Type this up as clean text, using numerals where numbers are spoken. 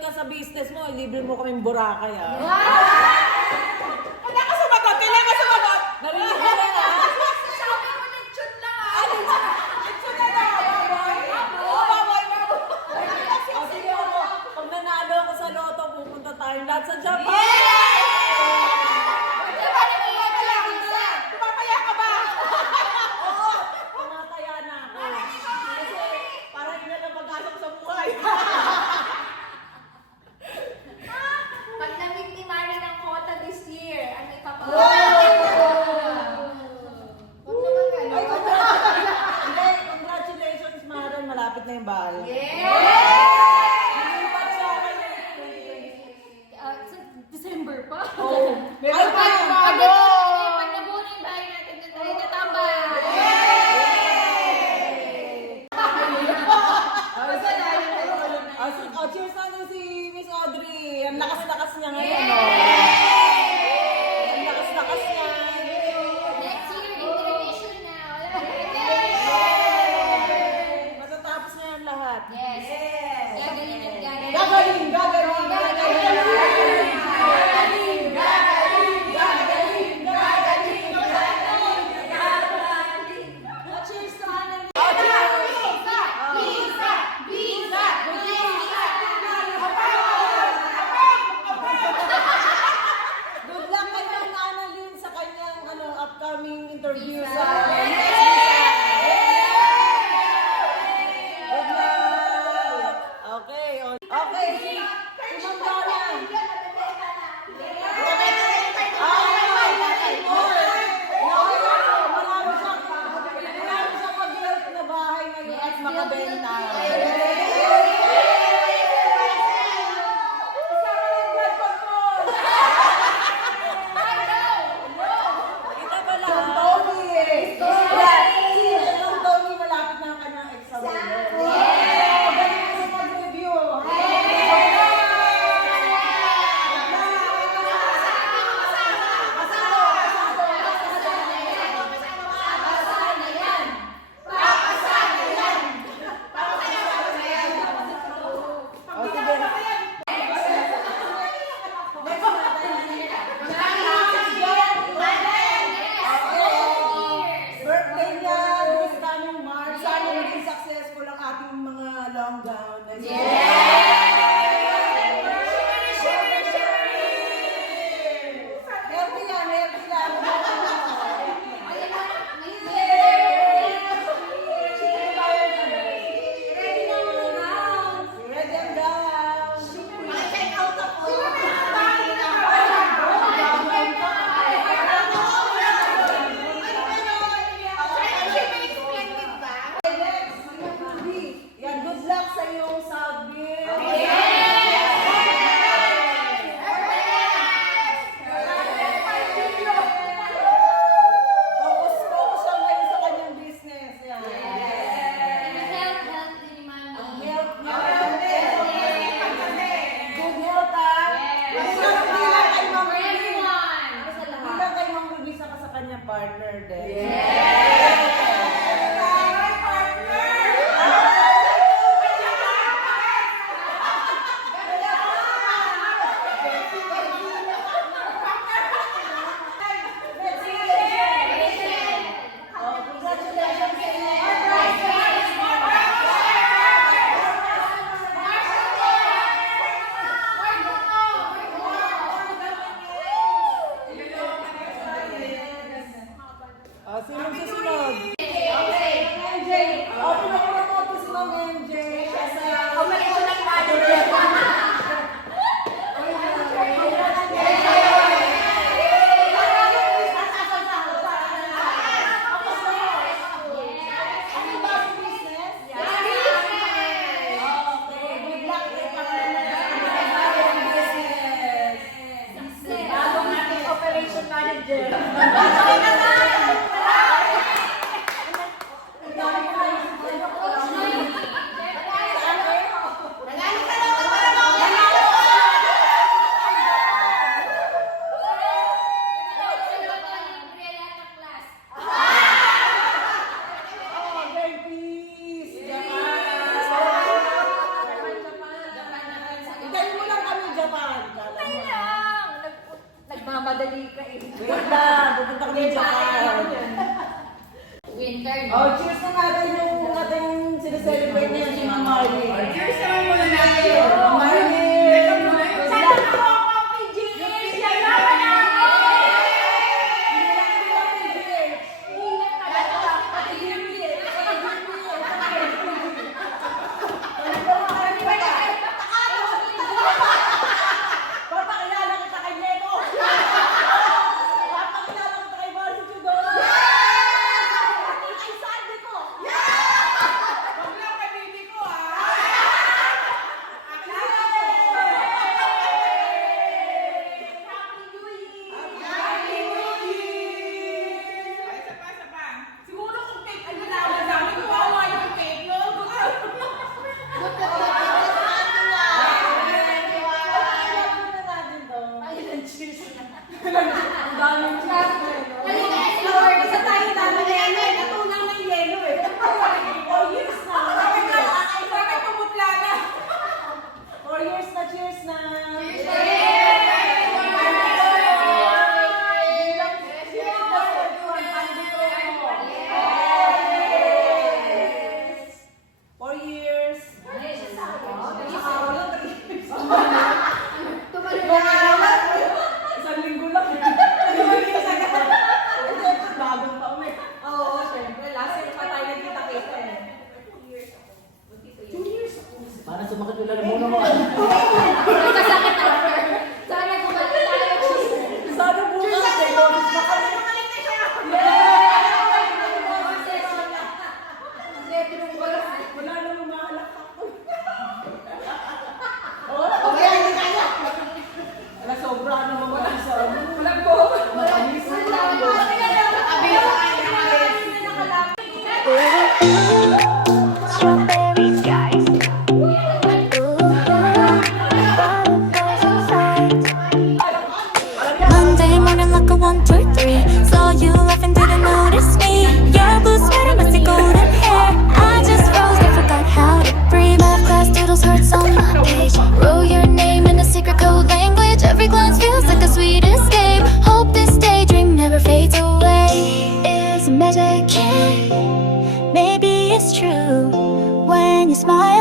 ka sa business mo, libre mo kaming Boracay, ah. Wala ka sumagot! Kailangan ka sumagot! Narinig ka na na? Sabi mo lechon lang ah. Lechon na lang! Baboy! Oo, baboy! O sige mo, pag nanalo ako sa loto, pupunta tayong lahat sa Japan. Pumapaya ka ba? Oo, tumataya na ako. Kasi para hindi na lang mag-asok sa buhay. Pag namit ni Mari ng quota this year, ano ipapagawa? Huwag naman ganun. Hindi, congratulations, Maren. Malapit na yung bahal. Hindi pa siya Sa December pa? Oo. Meron pa yung Pag bago! nabuo na yung bahay natin, na tayo natambay. Cheers natin si Miss Audrey. Ang lakas-lakas niya ngayon. Ang lakas-lakas niya. Next year, intermission na. Matatapos na yan lahat. Yes. Gagaling at gagaling. Gagaling, gagaling, gagaling. Cheers to Annalyn. Good luck kay Ma'am Annalyn sa kanyang upcoming interview sa Good luck! Okay, okay. Si Ma'am Donna. Marami siyang mag-build na bahay ngayon at makabenta. Kita ba lang? Tony! Yung Tony malapit na ang kanyang exam. Galing mo mag-review. O sige. Birthday niya this coming March. Sana maging successful ang ating mga long gown. Healthy yan, healthy lang. Ready and down. Yan, good luck sa iyo. Oh, cheers na natin yung ating sineselebrate niya si Ma'am Marley. Cheers naman muna natin. Ma'am Marley! Sana ako ang PGH! Yan naman ako! Papakilala kita kay Neko! Papakilala kita kay Marcy Chudoro! Kay Sandy ko! Huwag lang kay bibi ko, ah. Ay, isa pa. Siguro kung cake, ano na, ang dami ko kawawa yung cake, no? Bakit pumutla na? Isang linggo lang. Bagong taon eh. Oo, syempre. Last year pa tayo nagkita-kita eh. 2 years ako. Para sumakit yung lalamunan mo. Nagkasakit after. Sana bumalik tayo. Sana bukas eh. Bonus na kami. Wala na lumahalak ako. Wala, sobra naman wala sa Walang po. matamis na lang. Strawberry skies. Monday morning like a 1, 2, 3. Saw you laughing, didn't notice me. Your blue sweater, messy golden hair. I just froze, I forgot how to breathe. Math class doodles hearts on my page. Wrote your name in a secret code language. Every glance feels like a sweet escape. Hope this daydream never fades away. Is magic? Maybe it's true when you smile.